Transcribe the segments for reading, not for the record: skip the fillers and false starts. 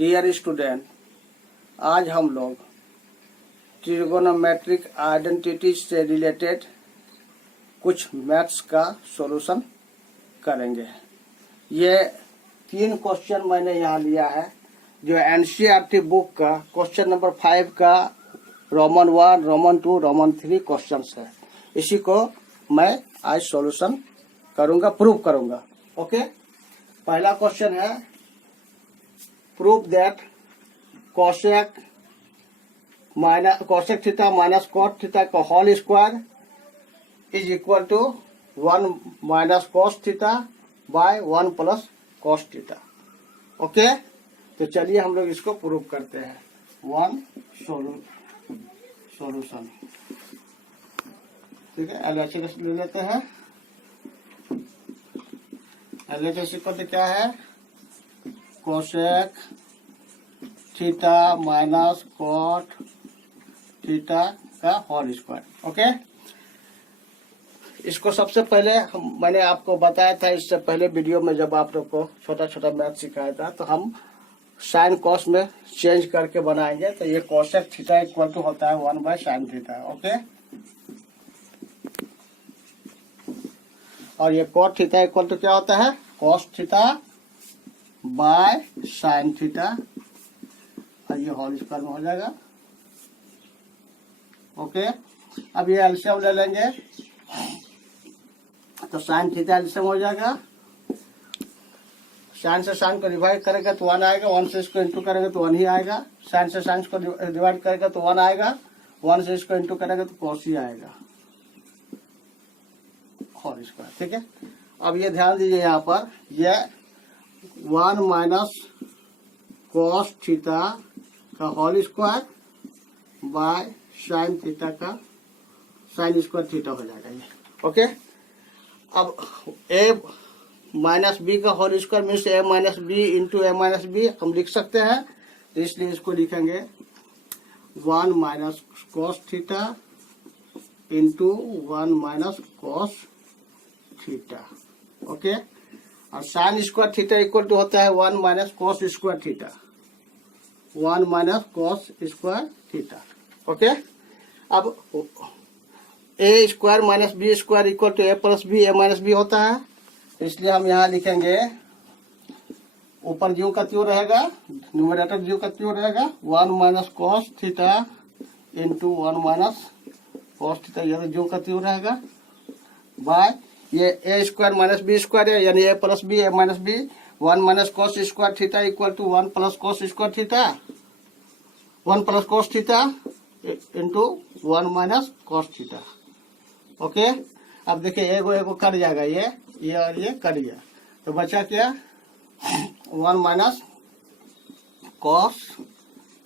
Dear student, आज हम लोग ट्रिगोनोमेट्रिक आइडेंटिटी से रिलेटेड कुछ मैथ्स का सॉल्यूशन करेंगे। ये 3 क्वेश्चन मैंने यहाँ लिया है जो एनसीईआरटी बुक का क्वेश्चन नंबर 5 का रोमन 1, रोमन 2, रोमन 3 क्वेश्चंस है। इसी को मैं आज सॉल्यूशन करूंगा, प्रूव करूंगा। ओके, पहला क्वेश्चन है prove that cosec theta minus cot theta का whole square is equal to 1 minus cos theta by 1 plus cos theta. Okay, तो चलिए हम लोग इसको प्रूव करते हैं। 1 सॉल्यूशन, ठीक है। एलएचएस ले लेते हैं। एलएचएस इक्वल क्या है? Cosec theta minus cot theta का होल स्क्वायर। ओके, इसको सबसे पहले मैंने आपको बताया था इससे पहले वीडियो में, जब आप लोग को छोटा छोटा मैथ सिखाया था, तो हम साइन कॉस में चेंज करके बनाएंगे। तो ये कोसेक थीटा इक्वल टू होता है 1 बाय साइन थीटा। ओके, और ये कॉट थीटा इक्वल टू क्या होता है? Cos theta by sine theta, और ये होल स्क्वायर में हो जाएगा। ओके, अब ये एलसीएम ले लेंगे, तो साइन थीटा एलसीएम हो जाएगा। साइन से साइन को डिवाइड करेगा तो 1 आएगा, 1 से इसको इंटू करेगा तो 1 ही आएगा। साइन से साइन को डिवाइड करेगा तो 1 आएगा, 1 से इसको इंटू करेगा तो कॉस ही आएगा, होल स्क्वायर। ठीक है, अब ये ध्यान दीजिए, यहाँ पर ये 1 माइनस कॉस थीटा का whole square by sine theta का साइन स्क्वायर थीटा हो जाएगा ये। ओके, अब ए माइनस बी का whole square means A minus B into A minus B हम लिख सकते हैं, तो इसलिए इसको लिखेंगे 1 minus cos theta into 1 minus cos theta. Okay, और sine square theta equal to होता है 1 minus cos square theta, 1 minus cos square theta. Okay, अब A square minus B square equal to A plus B, A minus B होता है, इसलिए हम यहाँ लिखेंगे, ऊपर ज्यों का त्यों रहेगा, न्यूमरेटर ज्यों का त्यों रहेगा, 1 minus cos theta into 1 minus cos theta, यह ज्यों का त्यों रहेगा, बाय ये A square minus B square है, यानी A plus B, A minus B, 1 minus cos square theta equal to 1 plus cos square theta, 1 plus cos theta into 1 minus cos theta. Okay, अब देखिए एगो कट जाएगा, ये और ये कट गया, तो बचा क्या? 1 minus cos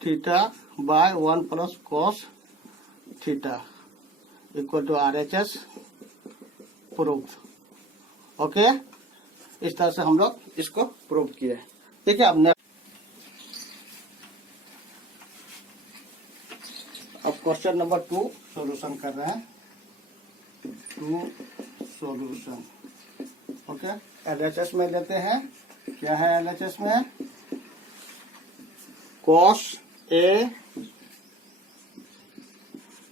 theta by 1 plus cos theta equal to RHS proof. Okay, इस तरह से हम लोग इसको प्रूव किए। ठीक है, अब क्वेश्चन नंबर 2 सॉल्यूशन कर रहे हैं। 2 सॉल्यूशन। ओके, एलएचएस में लेते हैं। क्या है एलएचएस में? Cos A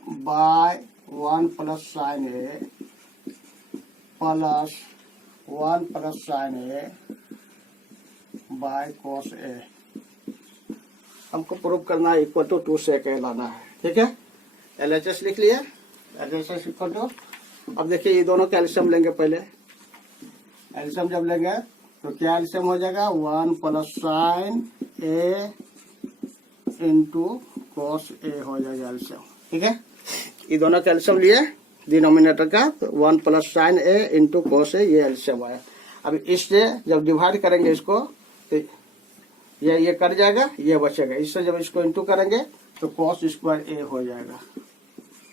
by 1 plus sine A plus 1 plus sine A by cos A, हमको प्रूव करना है इक्वल टू 2 से के लाना है। ठीक है, एलएचएस लिख लिया, एलएचएस इक्वल टू, अब देखिए ये दोनों का एलसीएम लेंगे। पहले एलसीएम जब लेंगे तो क्या एलसीएम हो जाएगा? 1 plus sine A into cos ए हो जाएगा एलसीएम। ठीक है, ये दोनों का एलसीएम लिए डिनोमिनेटर का, तो 1 plus sine A into cos ए, ये एलसीएम आया। अब इससे जब डिवाइड करेंगे इसको, तो ये कट जाएगा, ये बचेगा। इससे जब इसको इंटू करेंगे तो कॉस स्क्वायर ए हो जाएगा।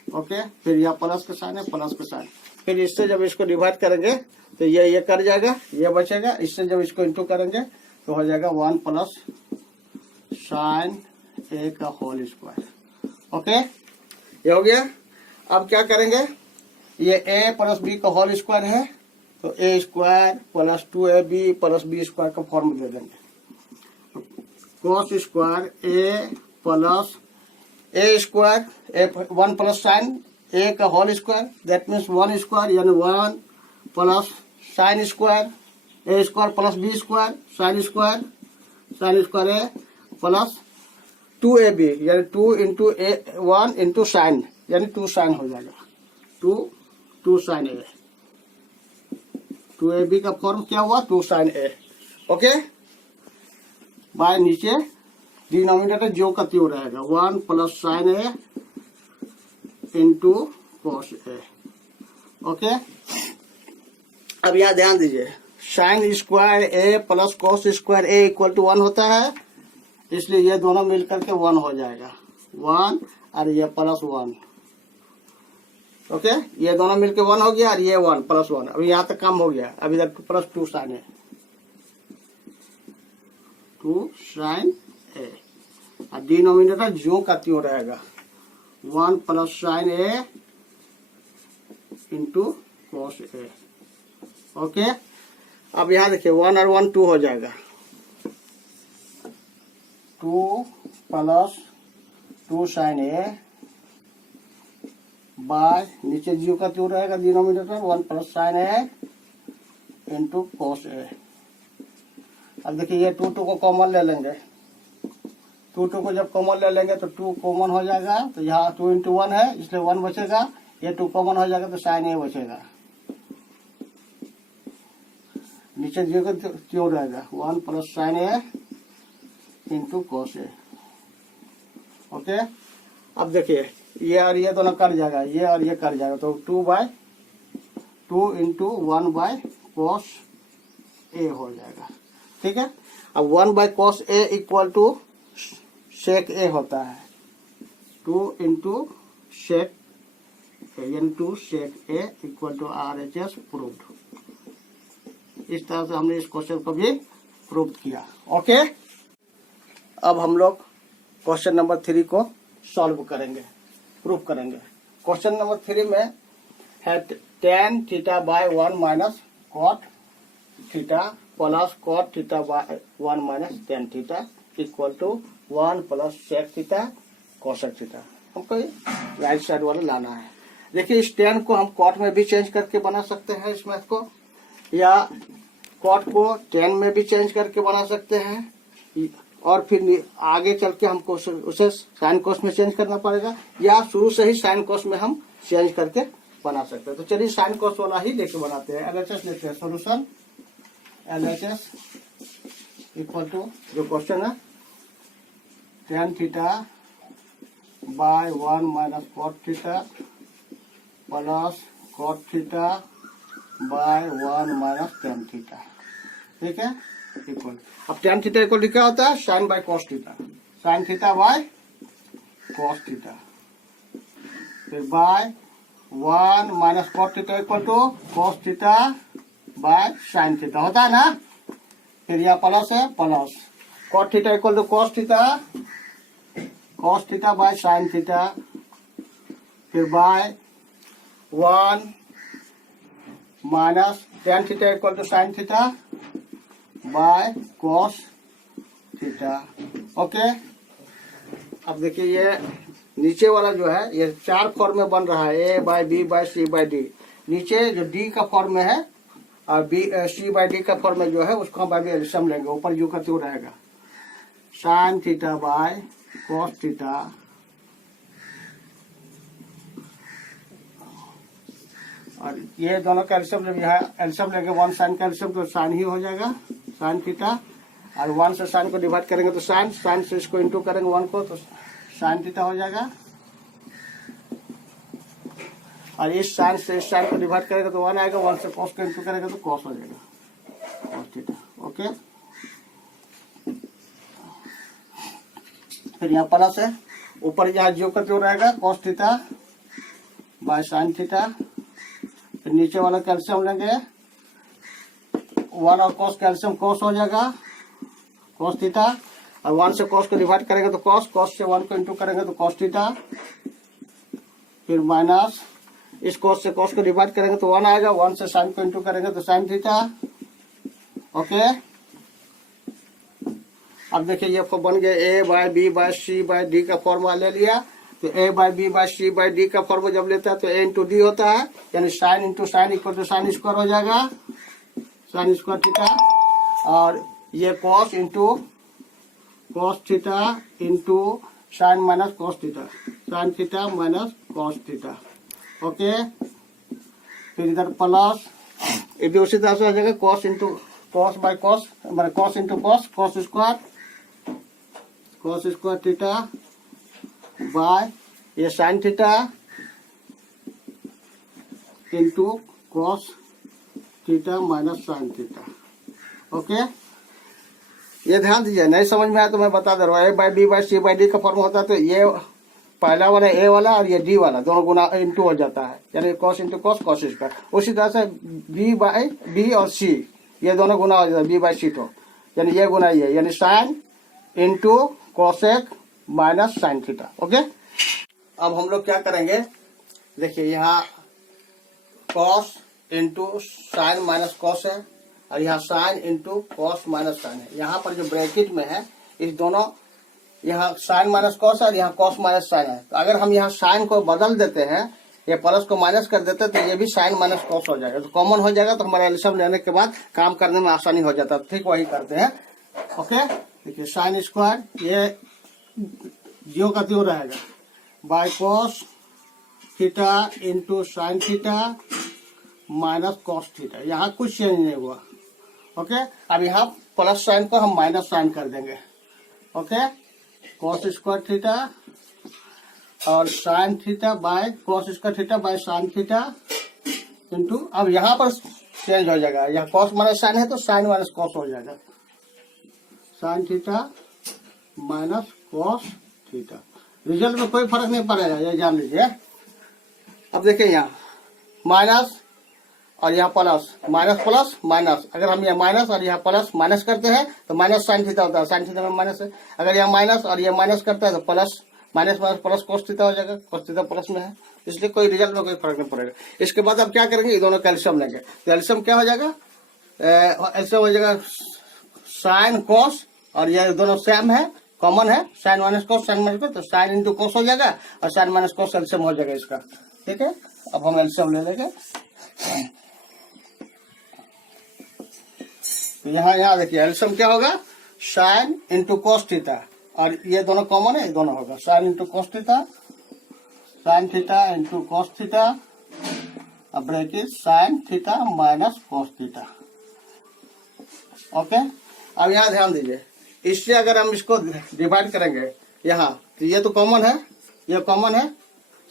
ओके, फिर यह प्लस का साइन है, प्लस का साइन, फिर इससे जब इसको डिवाइड करेंगे तो ये कट जाएगा, ये बचेगा। इससे जब इसको इंटू करेंगे तो हो जाएगा 1 प्लस साइन ए का होल स्क्वायर। ओके, ये हो गया। अब क्या करेंगे? ये a प्लस बी का होल स्क्वायर है, तो a square plus 2ab plus B square का फॉर्म दे देंगे। Cos square A plus A square A 1 plus sine A का whole square, that means 1 square यानी 1 plus sine square A square plus B square sine square A plus 2ab यानी 2 into ए 1 into sine यानी 2 sign हो जाएगा, 2 sine ए, 2ab का form क्या हुआ 2 sine A. Okay, by नीचे डिनोमिनेटर जो का त्यों रहेगा 1 plus sine A into cos A. Okay, अब यहाँ ध्यान दीजिए sine square A plus cos square A equal to 1 होता है, इसलिए ये दोनों मिलकर के 1 हो जाएगा, 1 और ये प्लस 1। ओके, ये दोनों मिलकर 1 हो गया और ये 1 प्लस 1। अभी यहाँ तक कम हो गया, अभी इधर प्लस 2 साइन है, 2 साइन ए और डिनोमिनेटर जो का त्यों रहेगा 1 plus sine A into cos A. Okay, अब यहाँ देखिए 1 और 1 2 हो जाएगा, 2 प्लस 2 साइन ए बाय नीचे जीरो का त्यों रहेगा denominator 1 plus sine A into cos ए। अब देखिए ये 2 को कॉमन ले लेंगे, 2 को जब कॉमन ले लेंगे तो 2 कॉमन हो जाएगा, तो यहाँ 2 इंटू 1 है इसलिए 1 बचेगा, ये 2 कॉमन हो जाएगा तो साइन ए बचेगा, नीचे जीरो का त्यों रहेगा 1 plus sine A into cos A. Okay, अब देखिए ये और ये दोनों कर जाएगा, ये और ये कर जाएगा, तो 2 इंटू 1 बाय कॉस ए हो जाएगा। ठीक है, अब 1 by cos A equal to sec A होता है, 2 इंटू सेक ए यानी 2 sec A equal to RHS proved. इस तरह से हमने इस क्वेश्चन को भी प्रूव किया। ओके, अब हम लोग क्वेश्चन नंबर 3 को सॉल्व करेंगे, प्रूव करेंगे। क्वेश्चन नंबर 3 में है tan theta by 1 minus cot theta plus cot theta by 1 minus tan theta equal to 1 plus sec theta cosec theta. हमको राइट साइड वाला लाना है। देखिए इस tan को हम कॉट में भी चेंज करके बना सकते हैं इस मैथ को, या कॉट को tan में भी चेंज करके बना सकते हैं, और फिर आगे चल के हमको उसे साइन कोस में चेंज करना पड़ेगा, या शुरू से ही साइन कोस में हम चेंज करके बना सकते हैं। तो चलिए साइन कोस वाला ही लेके बनाते हैं। LHS लेते हैं, सोल्यूशन LHS इक्वल टू जो क्वेश्चन है tan theta by 1 minus cot theta plus cot theta by 1 minus tan theta. ठीक है, इक्वल अब tan थीटा इक्वल क्या होता है sine by cos theta, sine theta by cos theta, फिर by 1 minus cos theta equal to cos theta by sine theta होता है ना। फिर यहाँ प्लस है, plus cos theta equal to cos theta by sine theta, फिर by 1 minus tan theta equal to sine theta by cos theta. Okay, अब देखिए ये नीचे वाला जो है ये 4 फॉर्म में बन रहा है, A by B by C by D। नीचे जो D का फॉर्म में है और C बाय D का फॉर्म में जो है उसको हम बाय एल्सियम लेंगे, ऊपर यू का त्यों रहेगा sign theta by cos theta और ये दोनों का एल्सियम जब यहाँ एल्सियम लेंगे 1 साइन का एल्सियम तो साइन ही हो जाएगा साइन थीटा, और 1 से साइन को डिवाइड करेंगे तो साइन से इसको इंटू करेंगे 1 को तो साइन थीटा हो जाएगा, और इस साइन से इस साइन को डिवाइड करेंगे तो 1 आएगा, 1 से कॉस को इंटू करेंगे तो कॉस हो जाएगा कॉस थीटा। ओके, फिर यहाँ प्लस है, ऊपर यहाँ जो का जो रहेगा cos theta by sine theta, फिर नीचे वाला कैल्शियम लेंगे 1 और कॉस कैल्शियम कॉस हो जाएगा कॉस थीटा, और 1 से कॉस को डिवाइड करेंगे तो कॉस से 1 को इंटू करेंगे तो कॉस थीटा, फिर माइनस इस कॉस से कॉस को डिवाइड करेंगे तो 1 आएगा, 1 से साइन को इंटू करेंगे तो साइन थीटा। ओके, अब देखिए ये बन गया ए बाय बी बाय सी बाय डी का फॉर्मूला ले लिया। तो ए बाय बी बाय सी बाय डी का फॉर्मूला जब लेता है तो ए इंटू डी होता है, यानी sine into sine equal to sine square हो जाएगा, साइन स्क्वायर थीटा। और ये cos into cos theta into sine minus cos theta, sine theta minus cos theta. Okay, फिर इधर प्लस, ये भी उसी तरह से हो जाएगा cos into cos by cos, मतलब cos into cos, cos square theta by ये sine theta into cos theta minus sine theta. Okay, ये ध्यान दीजिए, नहीं समझ में आया तो मैं बता दे रहा हूँ। ए बाय बी बाय सी बाय डी का फॉर्म होता है तो ये पहला वाला ए वाला और ये डी वाला दोनों गुना इंटू हो जाता है, यानी cos into cos cos square. उसी तरह से बी बाय बी और सी ये दोनों गुना हो जाता है, बी बाय सी तो यानी ये गुना ये, यानी sine into cosec minus sine theta. Okay, अब हम लोग क्या करेंगे, देखिए यहाँ cos into sine minus cos है और यहाँ sine into cos minus sine है। यहाँ पर जो ब्रैकेट में है इस दोनों, यहाँ साइन माइनस कॉस है और यहाँ कॉस माइनस साइन है। तो अगर हम यहाँ साइन को बदल देते हैं, ये प्लस को माइनस कर देते हैं तो ये भी साइन माइनस कॉस हो जाएगा, तो कॉमन हो जाएगा। तो हमारा एलसीएम लेने के बाद काम करने में आसानी हो जाता है। ठीक वही करते हैं। ओके, देखिए साइन स्क्वायर ये ज्यों का त्यों रहेगा, bye cos theta into sign theta minus cos theta, यहाँ कुछ चेंज नहीं हुआ। ओके, अब यहाँ प्लस साइन को हम माइनस साइन कर देंगे। ओके, कॉस स्क्वायर थीटा और sign theta by cos square theta by sine theta into, अब यहाँ पर चेंज हो जाएगा, यहाँ कॉस माइनस साइन है तो साइन माइनस कॉस हो जाएगा, sine theta minus cos theta. Result में कोई फर्क नहीं पड़ेगा, ये जान लीजिए। अब देखिए यहाँ माइनस और यहाँ प्लस, माइनस प्लस माइनस, अगर हम यहाँ माइनस और यहाँ प्लस माइनस करते हैं तो माइनस साइन थीटा होता है, साइन थीटा में माइनस है। अगर यहाँ माइनस और ये माइनस करता है तो plus minus minus plus cos theta हो जाएगा, कोस थीटा प्लस में है, इसलिए कोई रिजल्ट में कोई फर्क नहीं पड़ेगा। इसके बाद अब क्या करेंगे, ये दोनों कैल्शियम लेंगे। तो एल्शियम क्या हो जाएगा, एल्शियम हो जाएगा साइन कॉस, और ये दोनों सेम है, कॉमन है, sine minus cos sine minus cos, तो साइन इंटू कॉस हो जाएगा और साइन माइनस कॉस एल्शियम हो जाएगा इसका। ठीक है, अब हम एल्शियम ले लेंगे। तो यहाँ देखिए एल्शियम क्या होगा, साइन इंटू कॉस थीटा, और ये दोनों कॉमन है, ये दोनों होगा sine into cos theta, sine theta into cos theta, अब bracket sine theta minus cos theta. Okay, अब यहाँ ध्यान दीजिए, इससे अगर हम इसको डिवाइड करेंगे यहाँ, तो ये तो कॉमन है, ये कॉमन है,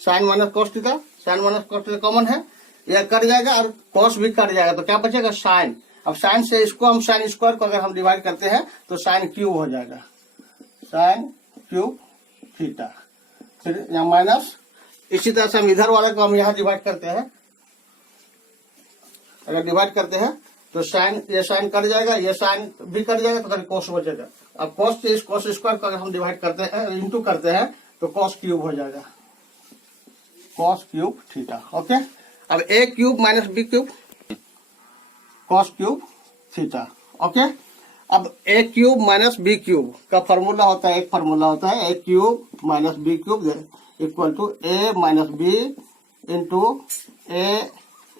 sine minus cos theta, sine minus cos theta common है, यह कट जाएगा और कॉस भी कट जाएगा, तो क्या बचेगा साइन। अब साइन से इसको हम साइन स्क्वायर को अगर हम डिवाइड करते हैं तो साइन क्यूब हो जाएगा, साइन क्यूब थीटा। फिर यहाँ माइनस, इसी तरह से हम इधर वाले को हम यहाँ डिवाइड करते हैं, अगर डिवाइड करते हैं तो साइन, ये साइन कट जाएगा, ये साइन भी कट जाएगा, तो फिर कॉस बचेगा। अब कॉस से इस कॉस स्क्वायर को अगर हम डिवाइड करते हैं, इंटू करते हैं, तो कॉस क्यूब हो जाएगा, कॉस क्यूब थीटा। ओके, अब A cube minus B cube, cos cube theta. Okay, अब A cube minus B cube का फॉर्मूला होता है, एक फॉर्मूला होता है, A cube minus B cube equal to A minus B into A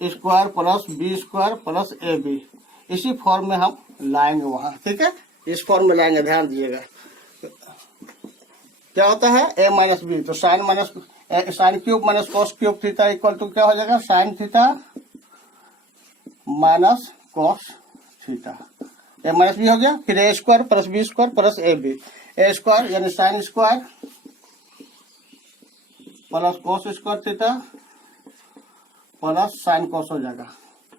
square plus B square plus A B. इसी form में हम लाएंगे वहां। ठीक है, इस फॉर्म में लाएंगे, ध्यान दीजिएगा। क्या होता है ए माइनस बी, तो sine minus sine cube minus cos cube theta equal to क्या हो जाएगा, sine theta minus cos theta. A minus B हो गया, फिर A square plus B square plus A B, A square यानी sine square plus cos square theta plus sine cos हो जाएगा,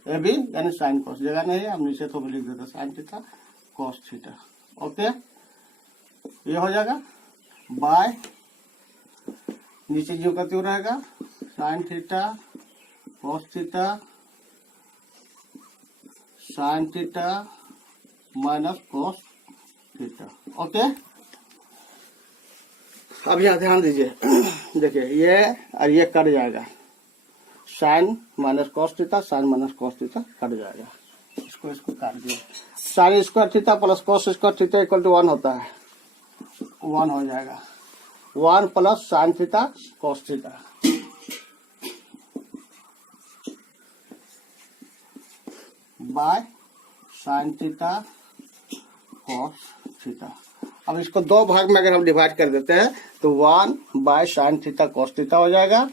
A B यानी साइन कॉस, जगह नहीं है हम नीचे तो लिख देते sine theta cos theta. Okay, ये हो जाएगा बाय, नीचे जो का त्यों रहेगा, sign theta cos theta sine theta minus cos theta. Okay, अब यहाँ ध्यान दीजिए, देखिए ये और ये कट जाएगा, sine minus cos theta, sine minus cos theta cut जाएगा। इसको काट दिया। Sine square theta plus cos square theta equal to 1 होता है, 1 हो जाएगा। 1 plus sine theta cos theta by sine theta cos theta. अब इसको दो भाग में अगर हम डिवाइड कर देते हैं तो 1 by sine theta cos theta हो जाएगा,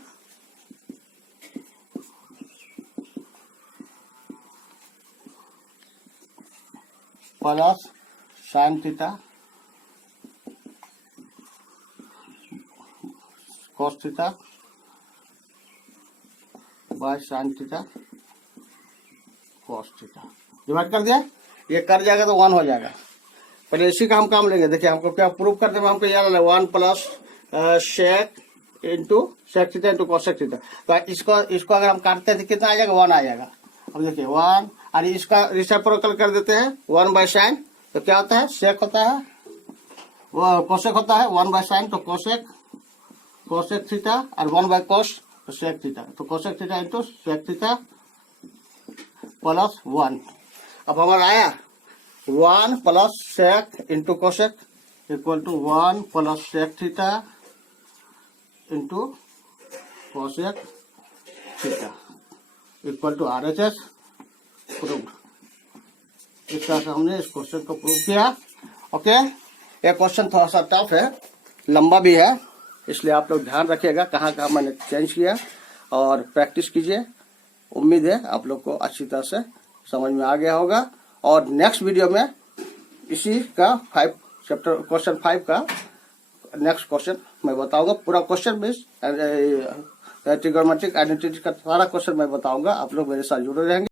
plus sine theta cos theta by sine theta cos theta. Divide कर दिया, ये कर जाएगा तो 1 हो जाएगा। पहले इसी का हम काम लेंगे। देखिए हमको क्या प्रूव करने में हमको याद है 1 plus sec into sec theta into cosec theta. तो इसको अगर हम काटते हैं तो कितना आ जाएगा, 1 आ जाएगा। अब देखिए 1 और इसका रेसिप्रोकल कर देते हैं 1 बाय साइन, तो क्या होता है सेक होता है, वो कोसेक होता है 1 बाय साइन, तो कोसेक थीटा और 1 बाय कोस तो सेक थीटा, तो cosec theta into sec theta plus 1। अब हमारा आया 1 plus sec into cosec equal to 1 plus sec theta into cosec theta equal to RHS prove. इस तरह से हमने इस क्वेश्चन को प्रूव किया। ओके, ये क्वेश्चन थोड़ा सा टफ है, लंबा भी है, इसलिए आप लोग ध्यान रखिएगा कहाँ कहाँ मैंने चेंज किया और प्रैक्टिस कीजिए। उम्मीद है आप लोग को अच्छी तरह से समझ में आ गया होगा। और नेक्स्ट वीडियो में इसी का क्वेश्चन 5 का नेक्स्ट क्वेश्चन मैं बताऊंगा। पूरा क्वेश्चन बेस ट्रिगोनोमेट्रिक आइडेंटिटी का सारा क्वेश्चन मैं बताऊंगा। आप लोग मेरे साथ जुड़े रहेंगे।